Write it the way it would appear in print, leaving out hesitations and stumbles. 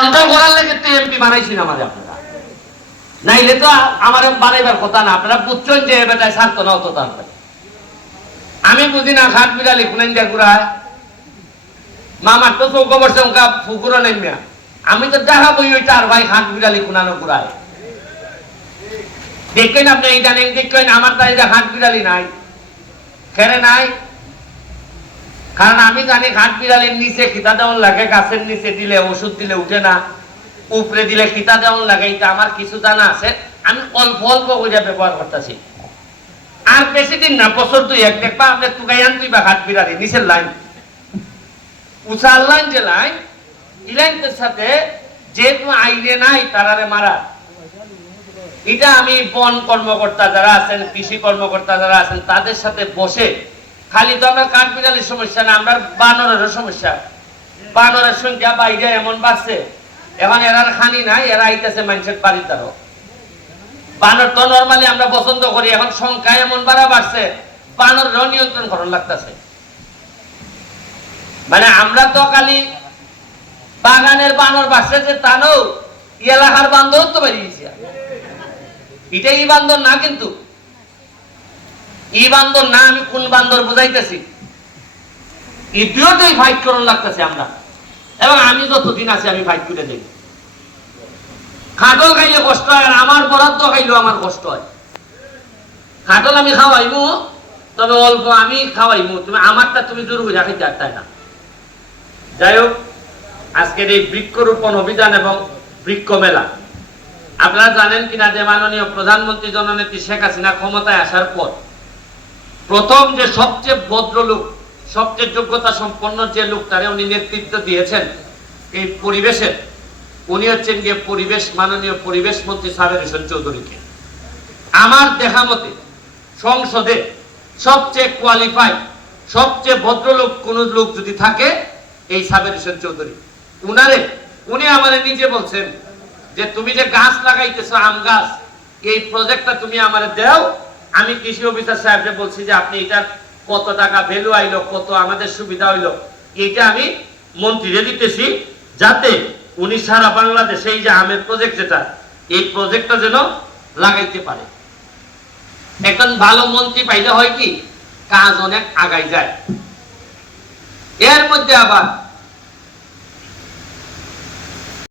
Control করার লেগে তো এমপি বানাইছেন আমাদের আপনারা, নাইলে তো আমার বানাইবার কথা না। আপনারা বুঝছেন যে বেটায় ছাড়ত না অত তাড়াতাড়ি। আমি বুঝি না ঘাট বিড়ালি খুনেন দিয়া ঘুরায় মামার তো চৌক বসে উনকা ফুকুরো নেমিয়া। আমি তো দেখা বই ওই চার ভাই ঘাট বিড়ালি খুনানো ঘুরায় দেখেন। আপনি ইদানিং দেখলেন আমার দাঁড়িয়ে ঘাট বিড়ালি নাই, খেরে নাই। কারণ আমি জানি ঘাট বিড়ালির নিচে খিতা দেওয়ান লাগে, গাছের নিচে দিলে ওষুধ দিলে উঠে না, উপরে দিলে খিতা দেওয়ান লাগে। এটা আমার কিছু জানা আছে, আমি অল্প অল্প করে ব্যবহার করতেছি। আর বেশি দিন না, বছর দুই এক দেখবা আপনি তুগাইয়ান তুই বা ঘাট বিড়ালি নিচের লাইন উঁচার লাইন যে লাইন, এই লাইনের সাথে যেহেতু আইনে নাই তারারে মারা। এটা আমি বন কর্মকর্তা যারা আছেন, কৃষি কর্মকর্তা যারা আছেন, তাদের সাথে বসে, খালি তো আমরা কাঠ বিড়ালির সমস্যা না, আমরা বানরেরও সমস্যা। বানরের সংখ্যা বাইরে এমন বাড়ছে, এখন এরার খানি নাই, এরা আইতেছে মানুষের বাড়ির দ্বারও। বানর তো নর্মালি আমরা পছন্দ করি, এখন সংখ্যা এমন বাড়ছে, বানরও নিয়ন্ত্রণ করার লাগতেছে। মানে আমরা তো খালি বাগানের বানর বাড়ছে যে তা নও, এলাকার বান্দর তো বেরিয়েছে। এটা এই বান্দর না, কিন্তু এই বান্দর না, আমি কোন বান্দর বুঝাইতেছি। এই দুটোই ফাইট করার লাগতেছে আমরা, এবং আমি যতদিন আছি আমি ফাইট করে যাই। খাটল খাইলে কষ্ট হয়, আর আমার বরাদ্দ খাইলেও আমার কষ্ট হয়। খাটল আমি খাওয়াইবো, তবে অল্প আমি খাওয়াইবো, তুমি আমারটা তুমি জোর করে খাইতে আর তাই না। যাই হোক, আজকের এই বৃক্ষরোপণ অভিযান এবং বৃক্ষ মেলা, আপনারা জানেন কিনা যে মাননীয় প্রধানমন্ত্রী জননেত্রী শেখ হাসিনা ক্ষমতায় আসার পর প্রথম যে সবচেয়ে ভদ্রলোক, সবচেয়ে যোগ্যতা সম্পন্ন যে লোক তারে উনি নেতৃত্ব দিয়েছেন এই পরিবেশের, উনি হচ্ছেন গিয়ে মাননীয় পরিবেশ মন্ত্রী সাবের হোসেন চৌধুরীকে। আমার দেখা মতে সংসদে সবচেয়ে কোয়ালিফাইড, সবচেয়ে ভদ্রলোক কোন লোক যদি থাকে এই সাবের হোসেন চৌধুরী। উনি আমাদের নিজে বলছেন যে তুমি যে গাছ লাগাইতেছো, আম গাছ, এই প্রজেক্টটা তুমি আমাদের দাও। আমি কৃষি অফিসার সাহেবকে বলছি যে আপনি এটা কত টাকা ভ্যালু আইলো, কত আমাদের সুবিধা হইলো, এটা আমি মন্ত্রীরে দিতেছি, যাতে উনি সারা বাংলাদেশে এই যে আমের প্রজেক্ট যেটা, এই প্রজেক্টটা যেন লাগাইতে পারে। একজন ভালো মন্ত্রী পাইলে হয় কি, কাজ অনেক আগাই যায়। এর মধ্যে আবার